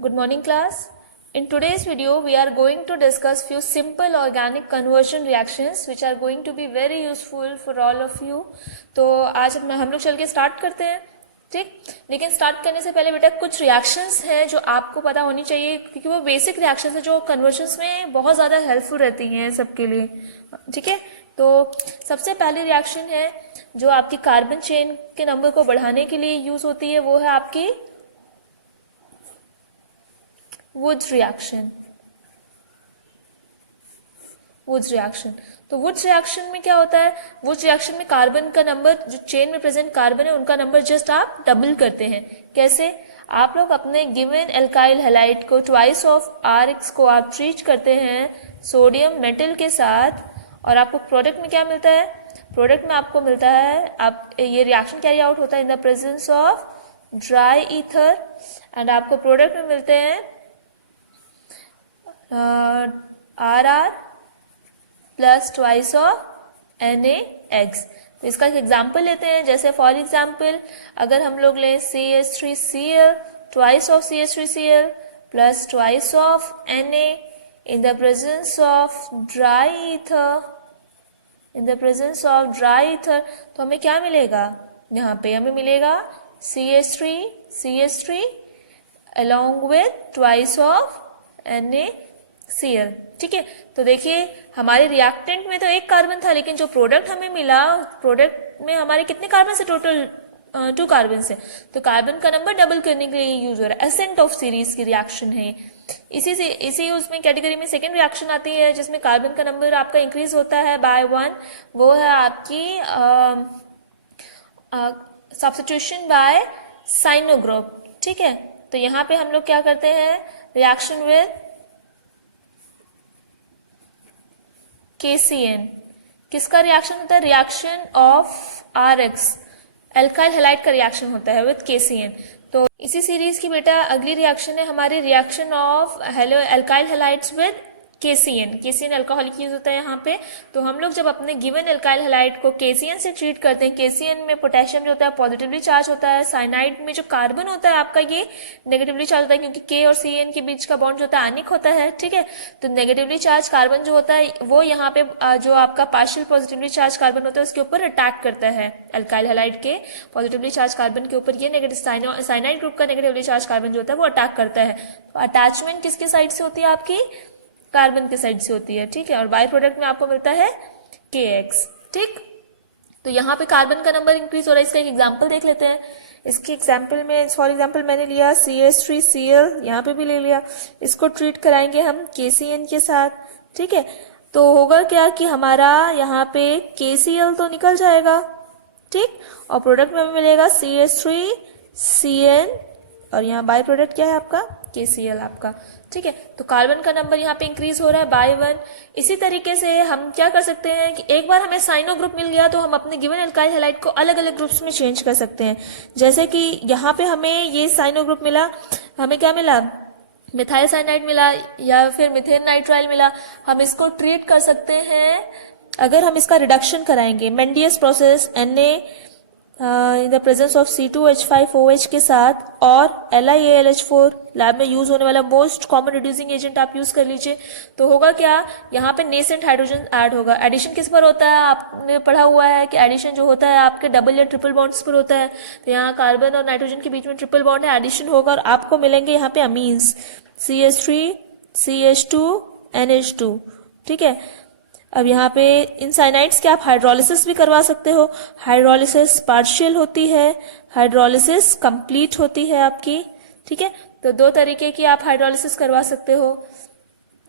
Good morning class. In today's video we are going to discuss few simple organic conversion reactions which are going to be very useful for all of you. तो आज हम लोग चल के start करते हैं, ठीक। लेकिन स्टार्ट करने से पहले बेटा कुछ रिएक्शंस हैं जो आपको पता होनी चाहिए क्योंकि वो बेसिक रिएक्शंस है जो कन्वर्शंस में बहुत ज़्यादा हेल्पफुल रहती हैं सबके लिए, ठीक है। तो सबसे पहली रिएक्शन है जो आपकी कार्बन चेन के नंबर को बढ़ाने के लिए यूज होती है, वो है आपकी वुड्स रिएक्शन। वुड्स रिएक्शन, तो वुड्स रिएक्शन में क्या होता है, वुड्स रिएक्शन में कार्बन का नंबर, जो चेन में प्रेजेंट कार्बन है उनका नंबर जस्ट आप डबल करते हैं। कैसे? आप लोग अपने गिवन एल्काइल हैलाइड को ट्वाइस ऑफ RX को आप ट्रीट करते हैं सोडियम मेटल के साथ, और आपको प्रोडक्ट में क्या मिलता है? प्रोडक्ट में आपको मिलता है, आप ये रिएक्शन कैरी आउट होता है इन the presence of dry ether, and आपको प्रोडक्ट में मिलते हैं RR plus twice of NaX। तो इसका एक एग्जाम्पल लेते हैं, जैसे फॉर एग्जाम्पल अगर हम लोग लें CH3Cl twice of CH3Cl plus twice of Na in the presence of dry ether, in the presence of dry ether, तो हमें क्या मिलेगा? यहाँ पे हमें मिलेगा CH3 along with twice of NaCl, ठीक है। तो देखिए हमारे रिएक्टेंट में तो एक कार्बन था, लेकिन जो प्रोडक्ट हमें मिला, प्रोडक्ट में हमारे कितने कार्बन से? टोटल 2 कार्बन से। तो कार्बन का नंबर डबल करने के लिए यूज हो रहा है, एसेंट ऑफ सीरीज की रिएक्शन है। इसी उसमें कैटेगरी में सेकेंड रिएक्शन आती है जिसमें कार्बन का नंबर आपका इंक्रीज होता है बाय 1, वो है आपकी सब्स्टिट्यूशन बाय साइनो ग्रुप, ठीक है। तो यहाँ पे हम लोग क्या करते हैं, रिएक्शन विद KCN, किसका रिएक्शन होता है? Reaction of RX, alkyl halide का रिएक्शन होता है विद KCN। तो इसी सीरीज की बेटा अगली रिएक्शन है हमारी reaction of alkyl halides with KCN alcoholic use होता है यहाँ पे। तो हम लोग जब अपने गिवन एल्काइल हैलाइड को KCN से ट्रीट करते हैं, KCN में पोटेशियम जो होता है पॉजिटिवली चार्ज होता है, साइनाइड में जो कार्बन होता है आपका ये नेगेटिवली चार्ज होता है क्योंकि K और CN के बीच का बॉन्ड जो होता है आनिक होता है, ठीक है। तो नेगेटिवली चार्ज कार्बन जो होता है वो यहाँ पे जो आपका पार्शियल पॉजिटिवली चार्ज कार्बन होता है उसके ऊपर अटैक करता है, एल्काइल हैलाइड के पॉजिटिवली चार्ज कार्बन के ऊपर ये नेगेटिव साइनाइड ग्रुप का नेगेटिवली चार्ज कार्बन जो होता है वो अटैक करता है। तो अटैचमेंट किसके साइड से होती है? आपकी कार्बन के साइड से होती है, ठीक है। और बाय प्रोडक्ट में आपको मिलता है KX, ठीक। तो यहाँ पे कार्बन का नंबर इंक्रीज हो रहा है, इसका एक एग्जांपल देख लेते हैं। इसके एग्जांपल में फॉर एग्जांपल मैंने लिया CH3Cl, यहाँ पे भी ले लिया, इसको ट्रीट कराएंगे हम KCN के साथ, ठीक है। तो होगा क्या कि हमारा यहाँ पे KCl तो निकल जाएगा, ठीक, और प्रोडक्ट में मिलेगा CH3CN, और यहाँ बाय प्रोडक्ट क्या है आपका? KCl आपका, ठीक है। तो कार्बन का नंबर यहाँ पे इंक्रीज हो रहा है बाय 1। इसी तरीके से हम क्या कर सकते हैं कि एक बार हमें साइनो ग्रुप मिल गया तो हम अपने गिवन एल्काइल हैलाइड को अलग अलग ग्रुप्स में चेंज कर सकते हैं। जैसे कि यहाँ पे हमें ये साइनो ग्रुप मिला, हमें क्या मिला? मिथाइल साइनाइड मिला या फिर मिथेन नाइट्राइल मिला। हम इसको ट्रीट कर सकते हैं अगर हम इसका रिडक्शन कराएंगे Mendius process Na in the presence of C2H5OH के साथ, और LiAlH4 लैब में यूज होने वाला मोस्ट कॉमन रिड्यूसिंग एजेंट आप यूज कर लीजिए। तो होगा क्या, यहाँ पे नेसेंट हाइड्रोजन ऐड होगा। एडिशन किस पर होता है? आपने पढ़ा हुआ है कि एडिशन जो होता है आपके डबल या ट्रिपल बॉन्ड्स पर होता है। तो यहाँ कार्बन और नाइट्रोजन के बीच में ट्रिपल बॉन्ड है, एडिशन होगा और आपको मिलेंगे यहाँ पे अमीन्स CH3 CH2 NH2, ठीक है। अब यहाँ पे इन साइनाइड्स के आप हाइड्रोलिसिस भी करवा सकते हो। हाइड्रोलिसिस पार्शियल होती है, हाइड्रोलिसिस कंप्लीट होती है आपकी, ठीक है। तो 2 तरीके की आप हाइड्रोलिसिस करवा सकते हो,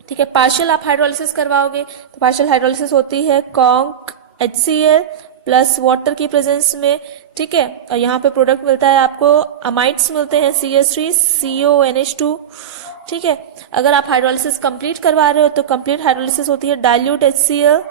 ठीक है। पार्शियल आप हाइड्रोलिसिस करवाओगे तो पार्शियल हाइड्रोलिसिस होती है कॉन्क HCl प्लस वाटर की प्रेजेंस में, ठीक है। और यहाँ पे प्रोडक्ट मिलता है आपको, अमाइड्स मिलते हैं CH3CONH2, ठीक है। अगर आप हाइड्रोलिसिस कंप्लीट करवा रहे हो तो कंप्लीट हाइड्रोलिसिस होती है डाइल्यूट HCl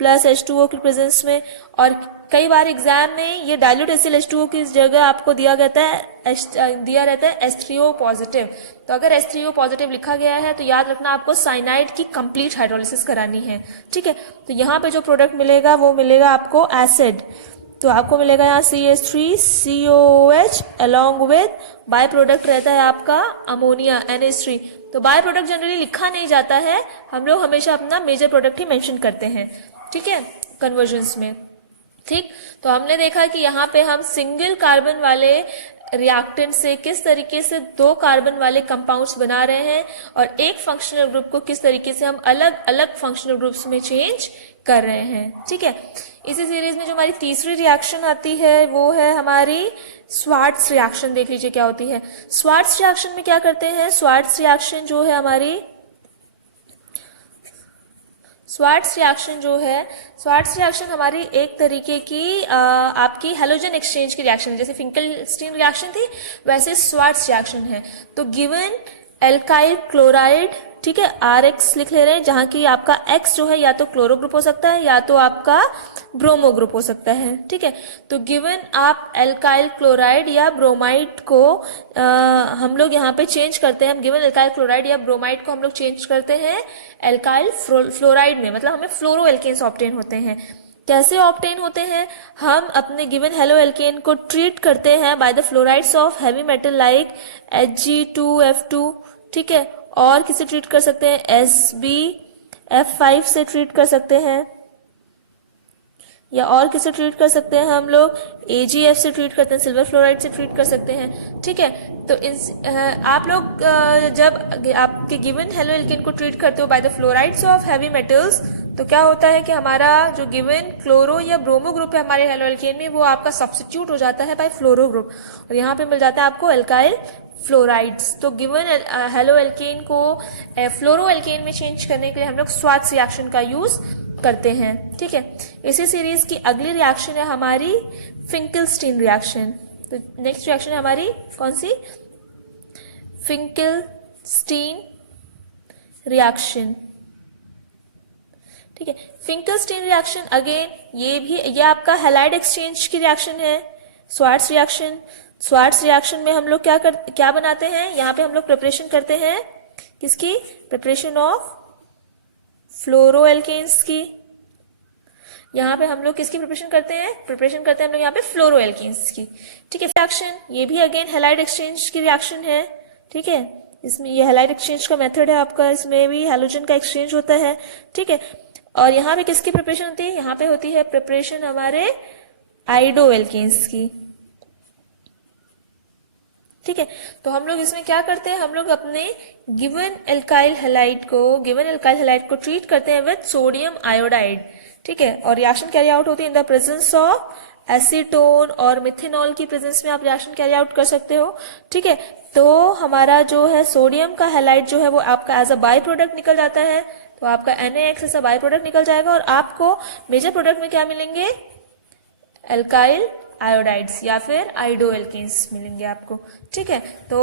प्लस H2O की प्रेजेंस में। और कई बार एग्जाम में ये डाइल्यूट HCl H2O की जगह आपको दिया रहता है H3O पॉजिटिव। तो अगर H3O पॉजिटिव लिखा गया है तो याद रखना आपको साइनाइड की कंप्लीट हाइड्रोलिसिस करानी है, ठीक है। तो यहाँ पे जो प्रोडक्ट मिलेगा वो मिलेगा आपको एसिड तो आपको मिलेगा यहाँ CH3COOH along with by product रहता है आपका अमोनिया NH3। तो बाय प्रोडक्ट जनरली लिखा नहीं जाता है, हम लोग हमेशा अपना मेजर प्रोडक्ट ही मेंशन करते हैं, ठीक है, कन्वर्जन्स में। ठीक, तो हमने देखा कि यहाँ पे हम सिंगल कार्बन वाले रिएक्टेंट से किस तरीके से 2 कार्बन वाले कंपाउंड्स बना रहे हैं और एक फंक्शनल ग्रुप को किस तरीके से हम अलग अलग फंक्शनल ग्रुप्स में चेंज कर रहे हैं। ठीक है, इसी सीरीज में जो हमारी तीसरी रिएक्शन आती है वो है हमारी स्वार्ट्स रिएक्शन। देख लीजिए क्या होती है। स्वार्ट्स रिएक्शन में क्या करते हैं, स्वार्ट्स रिएक्शन जो है हमारी, स्वार्ट्स रिएक्शन जो है, स्वार्ट्स रिएक्शन हमारी एक तरीके की आपकी हैलोजन एक्सचेंज की रिएक्शन है। जैसे फिंकलस्टीन रिएक्शन थी वैसे स्वार्ट्स रिएक्शन है। तो गिवन एल्काइल क्लोराइड, ठीक है, RX लिख ले रहे हैं, जहां की आपका X जो है या तो क्लोरो ग्रुप हो सकता है या तो आपका ब्रोमो ग्रुप हो सकता है। ठीक है, तो गिवन आप एल्काइल क्लोराइड या ब्रोमाइड को हम लोग यहाँ पे चेंज करते हैं, हम गिवन एल्काइल क्लोराइड या ब्रोमाइड को हम लोग चेंज करते हैं एल्काइल फ्लोराइड में, मतलब हमें फ्लोरो एल्केन्स ऑब्टेन होते हैं। कैसे ऑब्टेन होते हैं, हम अपने गिवन हेलो एल्केन को ट्रीट करते हैं by the fluorides of heavy metal like Hg2F2, ठीक है, और किसे ट्रीट कर सकते हैं, SbF5 से ट्रीट कर सकते हैं, या और किसे ट्रीट कर सकते हैं हम लोग AgF से ट्रीट करते हैं, सिल्वर फ्लोराइड से ट्रीट कर सकते हैं। ठीक है, तो आप लोग जब आपके गिवन हेलो एल्केन को ट्रीट करते हो by the fluorides of heavy metals, तो क्या होता है कि हमारा जो गिवन क्लोरो या ब्रोमो ग्रुप है हमारे हेलो एल्केन में, वो आपका सब्स्टिट्यूट हो जाता है बाय फ्लोरो ग्रुप, और यहाँ पे मिल जाता है आपको एल्काइल फ्लोराइड्स। तो गिवन हेलो एल्केन को फ्लोरो एल्केन में चेंज करने के लिए हम लोग स्वार्ट्स रिएक्शन का यूज करते हैं। ठीक है, इसी सीरीज की अगली रिएक्शन है हमारी फिंकलस्टीन रिएक्शन। तो नेक्स्ट रिएक्शन है हमारी कौन सी, फिंकलस्टीन रिएक्शन। ठीक है, फिंकलस्टीन रिएक्शन अगेन ये आपका हैलाइड एक्सचेंज की रिएक्शन है, स्वार्ट्स रिएक्शन। स्वार्ट्स रिएक्शन में हम लोग क्या बनाते हैं, यहाँ पे हम लोग प्रिपरेशन करते हैं किसकी, प्रिपरेशन ऑफ फ्लोरो एल्केन्स की। यहाँ पे हम लोग किसकी प्रिपरेशन करते हैं, प्रिपरेशन करते हैं हम लोग यहाँ पे फ्लोरो एल्केन्स की। ठीक है, रिएक्शन ये भी अगेन हैलाइड एक्सचेंज की रिएक्शन है। ठीक है, इसमें ये हैलाइड एक्सचेंज का मेथड है आपका, इसमें भी हैलोजन का एक्सचेंज होता है। ठीक है, और यहाँ पे किसकी प्रिपरेशन होती है, यहाँ पे होती है प्रिपरेशन हमारे आइडो एल्केन्स की। ठीक है, तो हम लोग इसमें क्या करते हैं, हम लोग अपने गिवन एल्काइल हैलाइड को ट्रीट करते हैं विद सोडियम आयोडाइड। ठीक है, और रिएक्शन कैरी आउट होती है इन द प्रेजेंस ऑफ एसीटोन और मिथेनॉल की प्रेजेंस में आप रिएक्शन कैरी आउट कर सकते हो। ठीक है, तो हमारा जो है सोडियम का हैलाइड जो है वो आपका एज अ बाय प्रोडक्ट निकल जाता है, तो आपका NaX as a byproduct निकल जाएगा, और आपको मेजर प्रोडक्ट में क्या मिलेंगे, एल्काइल आयोडाइड्स या फिर आइडो एल्केन्स मिलेंगे आपको। ठीक है, तो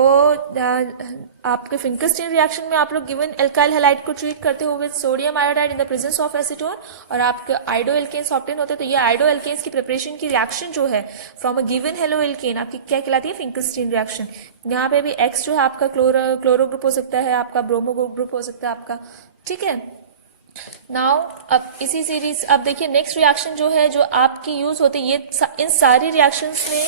आपके फिंकलस्टीन रिएक्शन में आप लोग गिवन एल्काइल हैलाइड को ट्रीट करते हो with sodium iodide in the presence of acetone, और आपके आइडो एल्केन्स ऑब्टेन होते हैं। तो ये आइडो एल्केन्स की प्रिपरेशन की रिएक्शन जो है from a given halo alkane आपकी क्या कहलाती है, फिंकलस्टीन रिएक्शन। यहाँ पे भी X जो है आपका क्लोरो ग्रुप हो सकता है, आपका ब्रोमो ग्रुप हो सकता है आपका। ठीक है, नाउ अब इसी सीरीज, अब देखिए नेक्स्ट रिएक्शन जो है जो आपकी यूज होती है, ये इन सारी रिएक्शंस में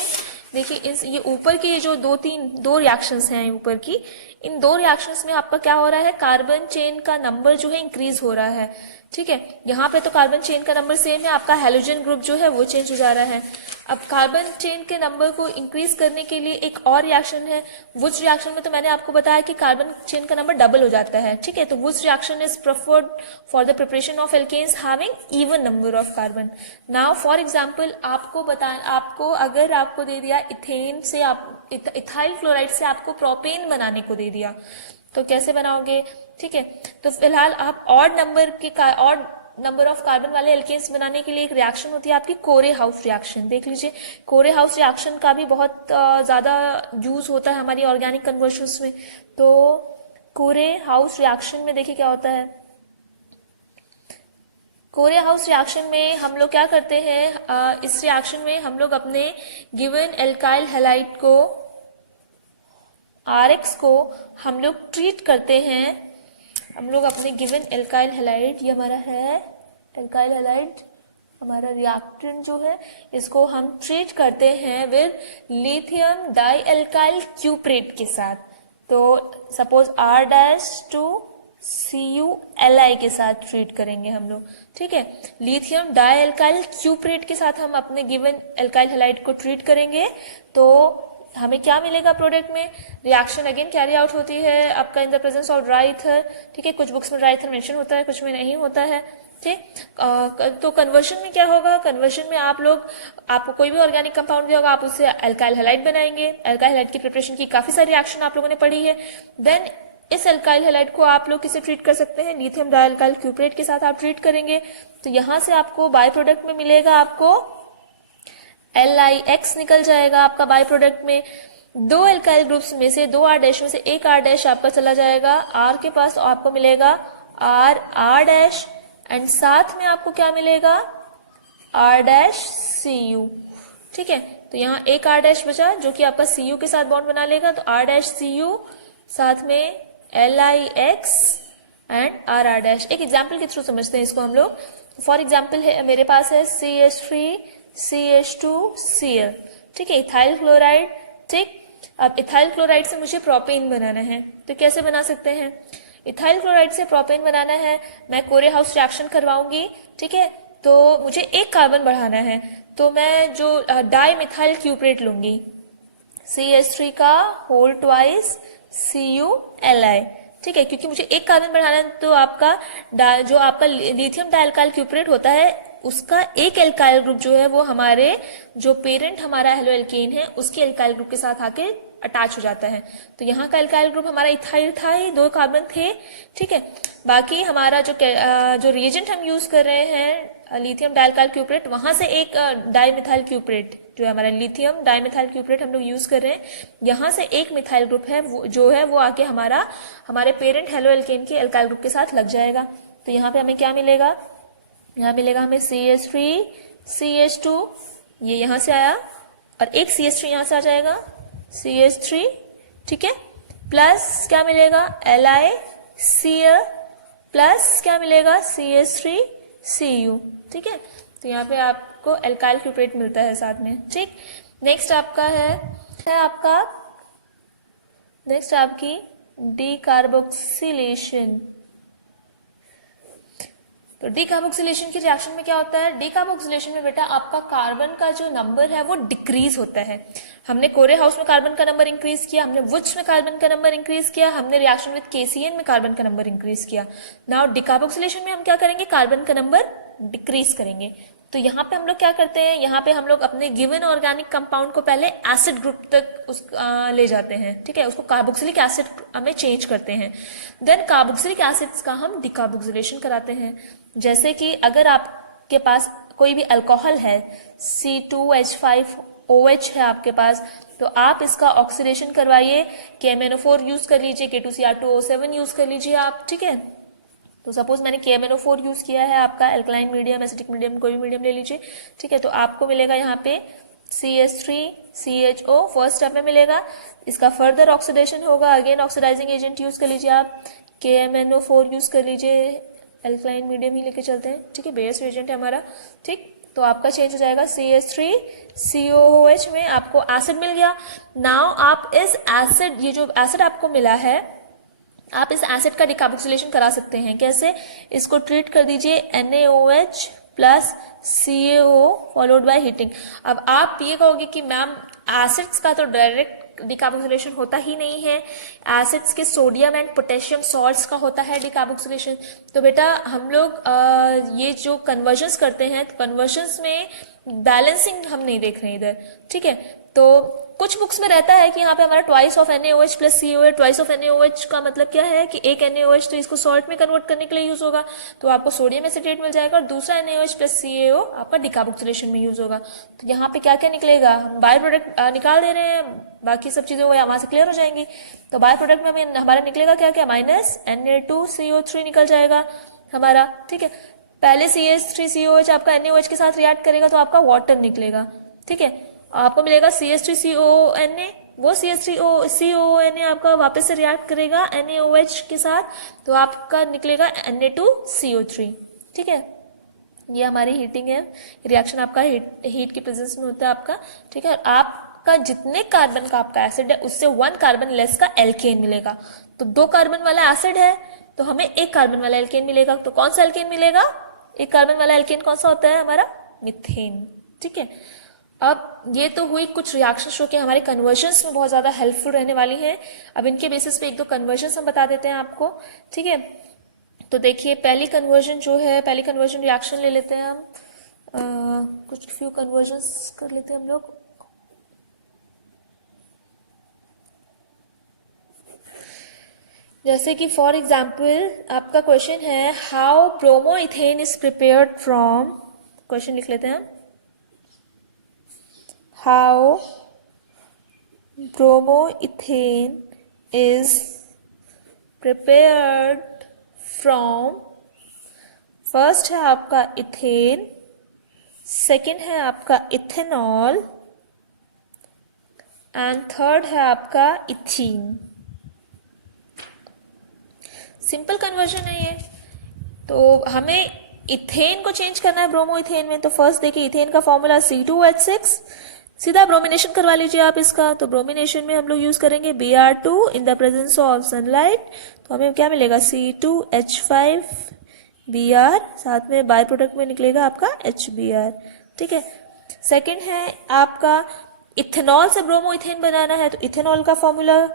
देखिए ये ऊपर की जो दो रिएक्शंस हैं ऊपर की, इन 2 रिएक्शंस में आपका क्या हो रहा है, कार्बन चेन का नंबर जो है इंक्रीज हो रहा है। ठीक है, यहाँ पे तो कार्बन चेन का नंबर सेम है, आपका हैलोजन ग्रुप जो है वो चेंज हो जा रहा है। अब कार्बन चेन के नंबर को इंक्रीज करने के लिए एक और रिएक्शन है, वुड्स रिएक्शन में तो मैंने आपको बताया कि कार्बन चेन का नंबर डबल हो जाता है। ठीक है, तो Wurtz reaction is preferred for the preparation of alkanes having even number of carbon. Now for example आपको अगर आपको दे दिया इथेन से, इथाइल क्लोराइड से आपको प्रोपेन बनाने को दे दिया, तो कैसे बनाओगे। ठीक है, तो फिलहाल आप ऑड नंबर ऑफ कार्बन वाले एल्केन्स बनाने के लिए एक रिएक्शन होती है आपकी कोरे हाउस रिएक्शन। देख लीजिए, कोरे हाउस रिएक्शन का भी बहुत ज्यादा यूज होता है हमारी ऑर्गेनिक कन्वर्शंस में। तो कोरे हाउस रिएक्शन में देखिए क्या होता है, कोरे हाउस रिएक्शन में हम लोग क्या करते हैं, इस रिएक्शन में हम लोग अपने गिवन एल्काइल हैलाइड को RX को हम लोग ट्रीट करते हैं, हम लोग अपने गिवन एल्काइल हैलाइड, ये हमारा है एल्काइल हैलाइड हमारा रिएक्टेंट जो है इसको हम ट्रीट करते हैं विद लिथियम डाई एल्काइल क्यूप्रेट के साथ। तो सपोज R-2CuLi के साथ ट्रीट करेंगे हम लोग, ठीक है। लिथियम डाई एल्काइल क्यूप्रेट के साथ हम अपने गिवन एल्काइल हैलाइड को ट्रीट करेंगे तो हमें क्या मिलेगा प्रोडक्ट में? रिएक्शन अगेन कैरी आउट होती है आपका इन the presence of dry ether, ठीक है। कुछ बुक्स में ड्राई ईथर मेंशन होता है, कुछ में नहीं होता है, ठीक। तो कन्वर्शन में क्या होगा? कन्वर्शन में आपको कोई भी ऑर्गेनिक कंपाउंड दिया होगा, आप उससे अल्काइल हैलाइड बनाएंगे। अल्काइल हैलाइड की प्रिपरेशन की काफी सारी रिएक्शन आप लोगों ने पढ़ी है। देन इस अल्काइल हैलाइड को आप लोग किसे ट्रीट कर सकते हैं? लिथियम डाइअल्काइल क्यूप्रेट के साथ आप ट्रीट करेंगे। तो यहां से आपको बाय प्रोडक्ट में मिलेगा, आपको LiX निकल जाएगा आपका बाय प्रोडक्ट में। दो अल्काइल ग्रुप्स में से, दो R डैश में से एक R डैश आपका चला जाएगा R के पास, आपको मिलेगा R डैश, एंड साथ में आपको क्या मिलेगा? R डैश Cu, ठीक है। तो यहाँ एक R डैश बचा जो कि आपका Cu के साथ बॉन्ड बना लेगा, तो R डैश Cu साथ में LiX एंड R डैश। एक एग्जाम्पल के थ्रू समझते हैं इसको हम लोग। फॉर एग्जाम्पल है, मेरे पास है CH3CH2Cl, ठीक है, इथाइल क्लोराइड, ठीक। अब इथाइल क्लोराइड से मुझे प्रोपेन बनाना है, तो कैसे बना सकते हैं? इथाइल क्लोराइड से प्रोपेन बनाना है, मैं कोरे हाउस रिएक्शन करवाऊंगी, ठीक है। तो मुझे एक कार्बन बढ़ाना है, तो मैं जो डाई मिथाइल क्यूप्रेट लूंगी, CH3 का होल ट्वाइस CuLi, ठीक है, क्योंकि मुझे एक कार्बन बढ़ाना है। तो आपका जो आपका लिथियम डाइअल्काइल क्यूप्रेट होता है उसका एक एल्काइल ग्रुप जो है वो हमारे जो पेरेंट हमारा हेलोएल्केन है उसके एल्काइल ग्रुप के साथ आके अटैच हो जाता है। तो यहाँ का एल्काइल ग्रुप हमारा इथाइल था, ही दो कार्बन थे, ठीक है। बाकी हमारा जो रिएजेंट हम यूज कर रहे हैं लिथियम डाइअल्काइल क्यूप्रेट, वहां से एक डाइमिथाइल क्यूप्रेट जो है हमारा लिथियम डाइमिथाइल क्यूप्रेट हम लोग यूज कर रहे हैं, यहाँ से एक मिथाइल ग्रुप है वो आके हमारे पेरेंट हेलोएल्केन के एल्काइल ग्रुप के साथ लग जाएगा। तो यहाँ पे हमें क्या मिलेगा? यहाँ मिलेगा हमें CH3 CH2, ये यहाँ से आया, और एक CH3 यहाँ से आ जाएगा CH3, ठीक है, प्लस क्या मिलेगा? LiCl प्लस क्या मिलेगा? CH3Cu, ठीक है। तो यहाँ पे आपको एल्काइल क्यूप्रेट मिलता है साथ में, ठीक। नेक्स्ट आपकी डीकार्बोक्सिलेशन। तो डीकार्बोक्सिलेशन की रिएक्शन में क्या होता है? डीकार्बोक्सिलेशन में बेटा आपका कार्बन का जो नंबर है वो डिक्रीज होता है। हमने कोरे हाउस में कार्बन का नंबर इंक्रीज किया, हमने वुड्स में कार्बन का नंबर इंक्रीज किया, हमने रिएक्शन विद KCN में कार्बन का नंबर इंक्रीज किया। नाउ डीकार्बोक्सिलेशन में हम क्या करेंगे? कार्बन का नंबर डिक्रीज करेंगे। तो यहाँ पे हम लोग क्या करते हैं? यहाँ पे हम लोग अपने गिवन ऑर्गेनिक कंपाउंड को पहले एसिड ग्रुप तक ले जाते हैं, ठीक है, उसको कार्बोक्सिलिक एसिड में चेंज करते हैं। देन कार्बोक्सिलिक एसिड्स का हम डीकार्बोक्सिलेशन कराते हैं। जैसे कि अगर आपके पास कोई भी अल्कोहल है, C2H5OH है आपके पास, तो आप इसका ऑक्सीडेशन करवाइए, KMnO4 यूज कर लीजिए, K2Cr2O7 यूज कर लीजिए आप, ठीक है। तो सपोज मैंने KMnO4 यूज किया है, आपका एल्कलाइन मीडियम, एसिडिक मीडियम, कोई भी मीडियम ले लीजिए, ठीक है। तो आपको मिलेगा यहाँ पे CH3CHO फर्स्ट स्टेप में मिलेगा। इसका फर्दर ऑक्सीडेशन होगा, अगेन ऑक्सीडाइजिंग एजेंट यूज कर लीजिए आप, KMnO4 यूज कर लीजिए, एल्कलाइन मीडियम ही लेके चलते हैं, ठीक है, बेस एजेंट है हमारा, ठीक। तो आपका चेंज हो जाएगा CH3COOH में आपको एसिड मिल गया। नाउ आप इस एसिड, ये जो एसिड आपको मिला है, आप इस एसिड का डिकार्बोक्सिलेशन करा सकते हैं। कैसे? इसको ट्रीट कर दीजिए NaOH plus CaO followed by heating. अब आप ये कहोगे कि मैम एसिड्स का तो डायरेक्ट डिकार्बोक्सिलेशन होता ही नहीं है, एसिड्स के सोडियम एंड पोटेशियम सॉल्ट्स का होता है डिकार्बोक्सिलेशन। तो बेटा हम लोग ये जो कन्वर्जन्स करते हैं, तो कन्वर्जन्स में बैलेंसिंग हम नहीं देख रहे इधर, ठीक है। तो कुछ बुक्स में रहता है कि यहाँ पे हमारा twice of NaOH plus COH। Twice of NaOH का मतलब क्या है कि एक NaOH तो इसको सॉल्ट में कन्वर्ट करने के लिए यूज होगा, तो आपको सोडियम एसिटेट मिल जाएगा, और दूसरा NaOH प्लस CaO आपका डिकार्बोक्सिलेशन में यूज होगा। तो यहाँ पे क्या क्या निकलेगा? हम बाय प्रोडक्ट निकाल दे रहे हैं, बाकी सब चीजें वहां से क्लियर हो जाएंगी। तो बाय प्रोडक्ट में हमें हमारा निकलेगा क्या क्या? माइनस Na2CO3 निकल जाएगा हमारा, ठीक है। पहले CH3COH आपका NaOH के साथ रिएक्ट करेगा तो आपका वाटर निकलेगा, ठीक है। आपको मिलेगा CH3CONA, वो CH3CONA आपका वापस से रिएक्ट करेगा NaOH के साथ, तो आपका निकलेगा Na2CO3, ठीक है। ये हमारी हीटिंग है, रिएक्शन आपका हीट की प्रेजेंस में होता है आपका, ठीक है। और आपका जितने कार्बन का आपका एसिड है उससे 1 कार्बन लेस का एल्केन मिलेगा। तो 2 कार्बन वाला एसिड है तो हमें 1 कार्बन वाला एल्केन मिलेगा। तो कौन सा एल्केन मिलेगा? 1 कार्बन वाला एल्केन कौन सा होता है? हमारा मीथेन, ठीक है। अब ये तो हुई कुछ रिएक्शन जो कि हमारे कन्वर्जन्स में बहुत ज्यादा हेल्पफुल रहने वाली हैं। अब इनके बेसिस पे 1-2 कन्वर्जन्स हम बता देते हैं आपको, ठीक है। तो देखिए पहली कन्वर्जन जो है, पहली कन्वर्जन रिएक्शन ले लेते हैं हम, कुछ फ्यू कन्वर्जन्स कर लेते हैं हम लोग। जैसे कि फॉर एग्जाम्पल आपका क्वेश्चन है how bromoethane is prepared from, question लिख लेते हैं, how bromoethane is prepared from, first है आपका इथेन, सेकेंड है आपका इथेनॉल एंड थर्ड है आपका इथीन। सिंपल कन्वर्जन है ये। तो हमें इथेन को चेंज करना है ब्रोमोइथेन में। तो फर्स्ट देखिए इथेन का फॉर्मूला C2H6, सीधा ब्रोमिनेशन करवा लीजिए आप इसका। तो ब्रोमिनेशन में हम लोग यूज करेंगे Br2 in the presence of sunlight. तो हमें क्या मिलेगा? C2H5Br, साथ में बाय प्रोडक्ट में निकलेगा आपका HBr, ठीक है। सेकेंड है आपका इथेनॉल से ब्रोमोइथेन बनाना है। तो इथेनॉल का फॉर्मूला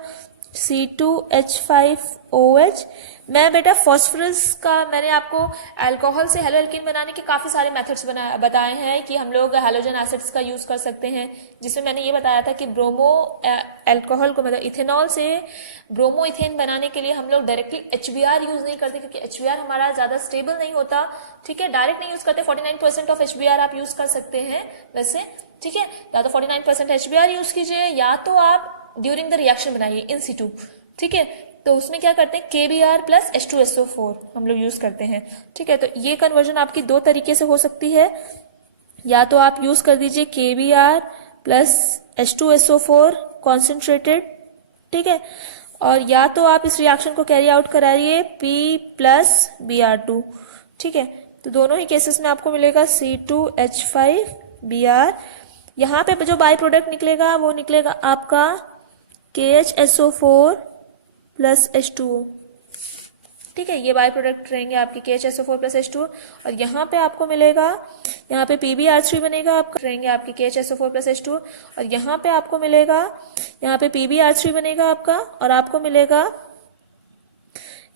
C2H5OH। मैं बेटा फॉस्फोरस का, मैंने आपको अल्कोहल से हेलो एल्कीन बनाने के काफी सारे मेथड्स बताए हैं कि हम लोग हैलोजन एसिड्स का यूज कर सकते हैं, जिसमें मैंने ये बताया था कि ब्रोमो अल्कोहल को, मतलब इथेनॉल से ब्रोमो इथेन बनाने के लिए हम लोग डायरेक्टली HBr यूज नहीं करते, क्योंकि HBr हमारा ज्यादा स्टेबल नहीं होता, ठीक है। डायरेक्ट नहीं यूज करते। 49% ऑफ HBr आप यूज कर सकते हैं वैसे, ठीक है। या तो 49% HBr यूज कीजिए, या तो आप ड्यूरिंग द रिएक्शन बनाइए इन सिटू, ठीक है। तो उसमें क्या करते हैं KBr प्लस H2SO4 हम लोग यूज करते हैं, ठीक है। तो ये कन्वर्जन आपकी 2 तरीके से हो सकती है, या तो आप यूज कर दीजिए KBr प्लस H2SO4 कॉन्सेंट्रेटेड, ठीक है, और या तो आप इस रिएक्शन को कैरी आउट कराइए P प्लस Br2, ठीक है। तो दोनों ही केसेस में आपको मिलेगा C2H5Br। यहाँ पे जो बाई प्रोडक्ट निकलेगा वो निकलेगा आपका KHSO4 प्लस H2O, ठीक है। ये बाई प्रोडक्ट रहेंगे आपके KHSO4 प्लस H2O। और यहाँ पे आपको मिलेगा, यहाँ पे PbR3 बनेगा आपका, रहेंगे आपके KHSO4 प्लस H2O। और यहाँ पे आपको मिलेगा, यहाँ पे PbR3 बनेगा आपका, और आपको मिलेगा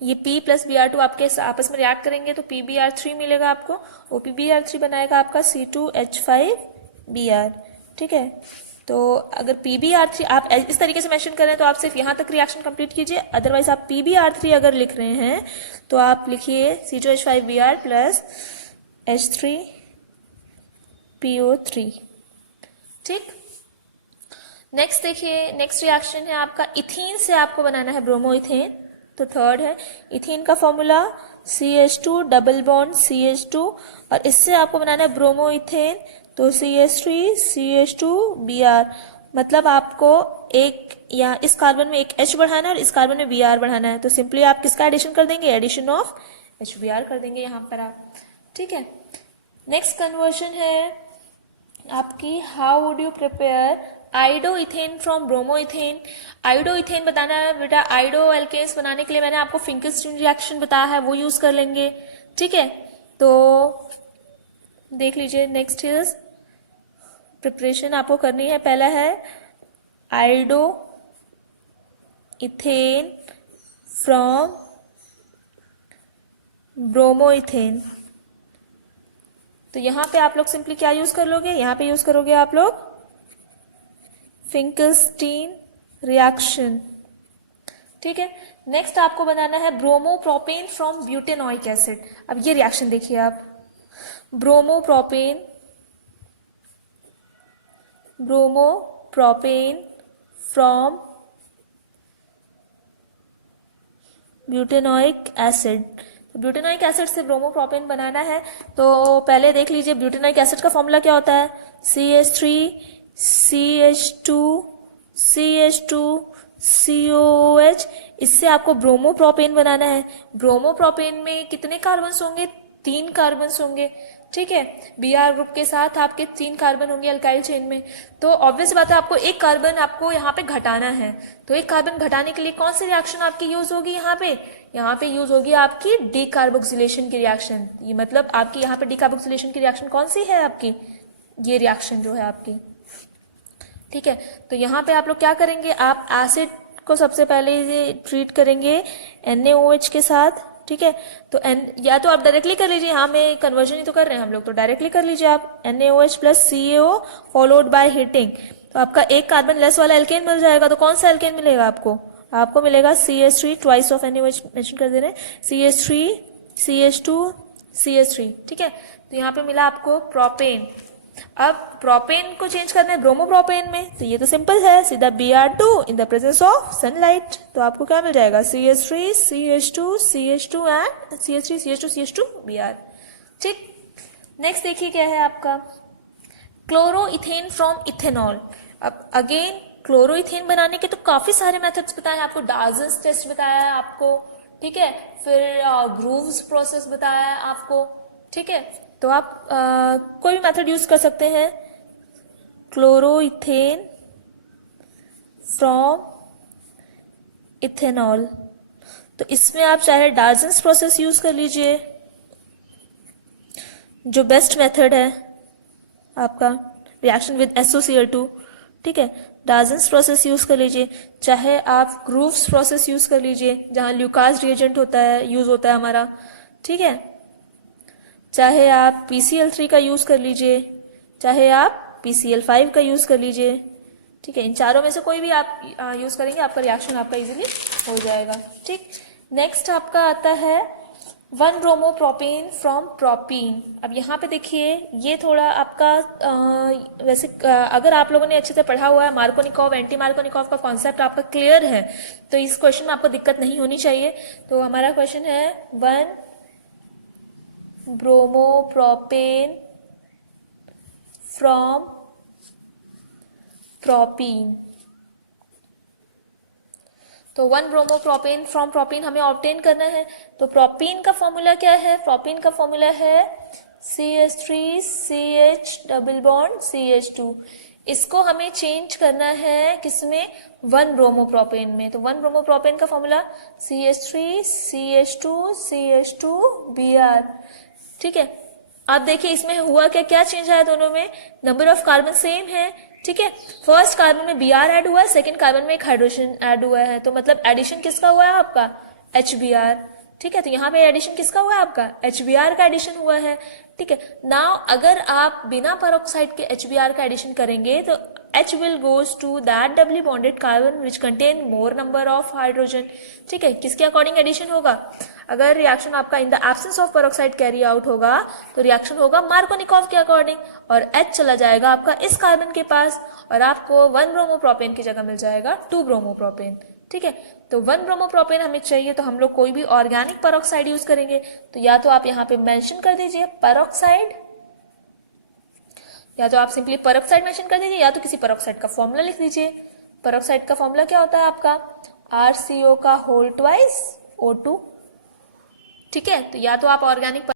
ये P प्लस Br2 आपके आपस में रिएक्ट करेंगे तो PbR3 मिलेगा आपको, वो PbR3 बनाएगा आपका C2H5Br, ठीक है। तो अगर PbR3 आप इस तरीके से मेंशन कर रहे हैं तो आप सिर्फ यहां तक रिएक्शन कंप्लीट कीजिए, अदरवाइज आप PbR3 अगर लिख रहे हैं तो आप लिखिए C2H5Br प्लस H3PO3, ठीक। नेक्स्ट देखिए, नेक्स्ट रिएक्शन है आपका इथीन से आपको बनाना है ब्रोमोइथेन। तो थर्ड है इथीन का formula CH2 double bond CH2, और इससे आपको बनाना है ब्रोमोइथेन। तो CH3CH2Br, मतलब आपको एक या इस कार्बन में एक H बढ़ाना है और इस कार्बन में Br बढ़ाना है। तो सिंपली आप किसका एडिशन कर देंगे? एडिशन ऑफ HBr कर देंगे यहाँ पर आप, ठीक है। नेक्स्ट कन्वर्जन है आपकी how would you prepare iodoethane from bromoethane. Iodoethane बताना है बेटा, आइडो एल्केन्स बनाने के लिए मैंने आपको फिंकरस्टीन रिएक्शन बताया है, वो यूज कर लेंगे, ठीक है। तो देख लीजिए, नेक्स्ट इज प्रिपरेशन आपको करनी है। पहला है आइडो इथेन फ्रॉम ब्रोमोइथेन। तो यहां पे आप लोग सिंपली क्या यूज कर लोगे? यहां पे यूज करोगे आप लोग फिंकरस्टीन रिएक्शन, ठीक है। नेक्स्ट आपको बनाना है ब्रोमोप्रोपेन फ्रॉम ब्यूटेनॉइक एसिड। अब ये रिएक्शन देखिए आप, ब्रोमोप्रोपेन फ्रॉम ब्यूटेनॉइक एसिड। ब्यूटेनॉइक एसिड से ब्रोमोप्रोपेन बनाना है। तो पहले देख लीजिए ब्यूटेनॉइक एसिड का फॉर्मूला क्या होता है? CH3CH2CH2COOH। इससे आपको ब्रोमोप्रोपेन बनाना है। ब्रोमोप्रोपेन में कितने कार्बन्स होंगे? 3 कार्बन्स होंगे, ठीक है। Br ग्रुप के साथ आपके 3 कार्बन होंगे अल्काइल चेन में, तो ऑब्वियस बात है आपको एक कार्बन आपको यहाँ पे घटाना है। तो एक कार्बन घटाने के लिए कौन सी रिएक्शन आपकी यूज होगी यहाँ पे यूज होगी आपकी डीकार्बोक्सिलेशन की रिएक्शन। ये मतलब आपकी यहाँ पे डीकार्बोक्सिलेशन की रिएक्शन कौन सी है आपकी, ये रिएक्शन जो है आपकी, ठीक है। तो यहाँ पे आप लोग क्या करेंगे, आप एसिड को सबसे पहले ट्रीट करेंगे NaOH के साथ, ठीक है। तो या तो आप डायरेक्टली कर लीजिए, यहाँ में कन्वर्जन ही तो कर रहे हैं हम लोग, तो डायरेक्टली कर लीजिए आप NaOH plus CaO followed by heating. तो आपका एक कार्बन लेस वाला एल्केन मिल जाएगा। तो कौन सा एल्केन मिलेगा आपको मिलेगा CH3, twice of NaOH mention कर दे रहे हैं, CH3 CH2 CH3, ठीक है। तो यहाँ पे मिला आपको प्रोपेन। अब प्रोपेन को चेंज करना है ब्रोमोप्रोपेन में, तो ये तो सिंपल है, सीधा Br2 in the presence of sunlight. तो आपको क्या मिल जाएगा, CH3 CH2 CH2 and CH3 CH2 CH2 Br, ठीक। नेक्स्ट देखिए क्या है आपका, क्लोरोइथेन फ्रॉम इथेनॉल। अब अगेन क्लोरोइथेन बनाने के तो काफी सारे मेथड्स बताए हैं आपको, डार्जन्स टेस्ट बताया है आपको, ठीक है। फिर ग्रूव्स प्रोसेस बताया है आपको, ठीक है। तो आप कोई भी मेथड यूज कर सकते हैं। क्लोरोइथेन फ्रॉम इथेनॉल, तो इसमें आप चाहे डार्जन्स प्रोसेस यूज कर लीजिए, जो बेस्ट मेथड है आपका, रिएक्शन विद SOCl2, ठीक है। डार्जन्स प्रोसेस यूज कर लीजिए, चाहे आप ग्रूव्स प्रोसेस यूज कर लीजिए, जहां ल्यूकास रिएजेंट होता है, यूज होता है हमारा, ठीक है। चाहे आप PCl3 का यूज कर लीजिए, चाहे आप PCl5 का यूज कर लीजिए, ठीक है। इन चारों में से कोई भी आप यूज करेंगे, आपका रिएक्शन आपका इजीली हो जाएगा, ठीक। नेक्स्ट आपका आता है 1 ब्रोमोप्रोपेन फ्रॉम प्रोपीन। अब यहाँ पे देखिए, ये थोड़ा आपका वैसे अगर आप लोगों ने अच्छे से पढ़ा हुआ है, मार्कोनिकॉव एंटी मार्कोनिकॉव का कॉन्सेप्ट आपका क्लियर है, तो इस क्वेश्चन में आपको दिक्कत नहीं होनी चाहिए। तो हमारा क्वेश्चन है 1 ब्रोमोप्रोपेन फ्रॉम प्रोपीन। तो 1 ब्रोमोप्रोपेन फ्रॉम प्रोपीन हमें ऑब्टेन करना है। तो प्रोपीन का फॉर्मूला क्या है, प्रोपीन का फॉर्मूला है CH3 CH double bond CH2। इसको हमें चेंज करना है किसमें, 1 ब्रोमोप्रोपेन में। तो 1 ब्रोमोप्रोपेन का formula CH3 CH2 CH2 Br, ठीक है। आप देखिए इसमें हुआ क्या क्या चेंज आया दोनों में, नंबर ऑफ कार्बन सेम है, ठीक है। फर्स्ट कार्बन में Br ऐड हुआ है, सेकंड कार्बन में एक हाइड्रोजन ऐड हुआ है, तो मतलब एडिशन किसका हुआ है आपका, HBr, ठीक है। तो यहाँ पे एडिशन किसका हुआ है आपका, HBr का एडिशन हुआ है, ठीक है। नाउ अगर आप बिना पेरोक्साइड के HBr का एडिशन करेंगे तो H will goes to that doubly bonded carbon which contain more number of hydrogen, ठीक है। किसके अकॉर्डिंग एडिशन होगा, अगर रिएक्शन आपका in the absence of peroxide carry out होगा तो रिएक्शन होगा मार्कोनिकॉव के अकॉर्डिंग, और H चला जाएगा आपका इस कार्बन के पास, और आपको 1 ब्रोमोप्रोपेन की जगह मिल जाएगा 2 ब्रोमोप्रोपेन, ठीक है। तो 1 ब्रोमोप्रोपेन हमें चाहिए, तो हम लोग कोई भी ऑर्गेनिक पेरोक्साइड यूज करेंगे। तो या तो आप यहाँ पे मेंशन कर दीजिए पेरोक्साइड, या तो आप सिंपली पेरोक्साइड मेंशन कर दीजिए, या तो किसी पेरोक्साइड का फॉर्मूला लिख दीजिए। पेरोक्साइड का फॉर्मूला क्या होता है आपका, RCO का होल ट्वाइस O2, ठीक है। तो या तो आप ऑर्गेनिक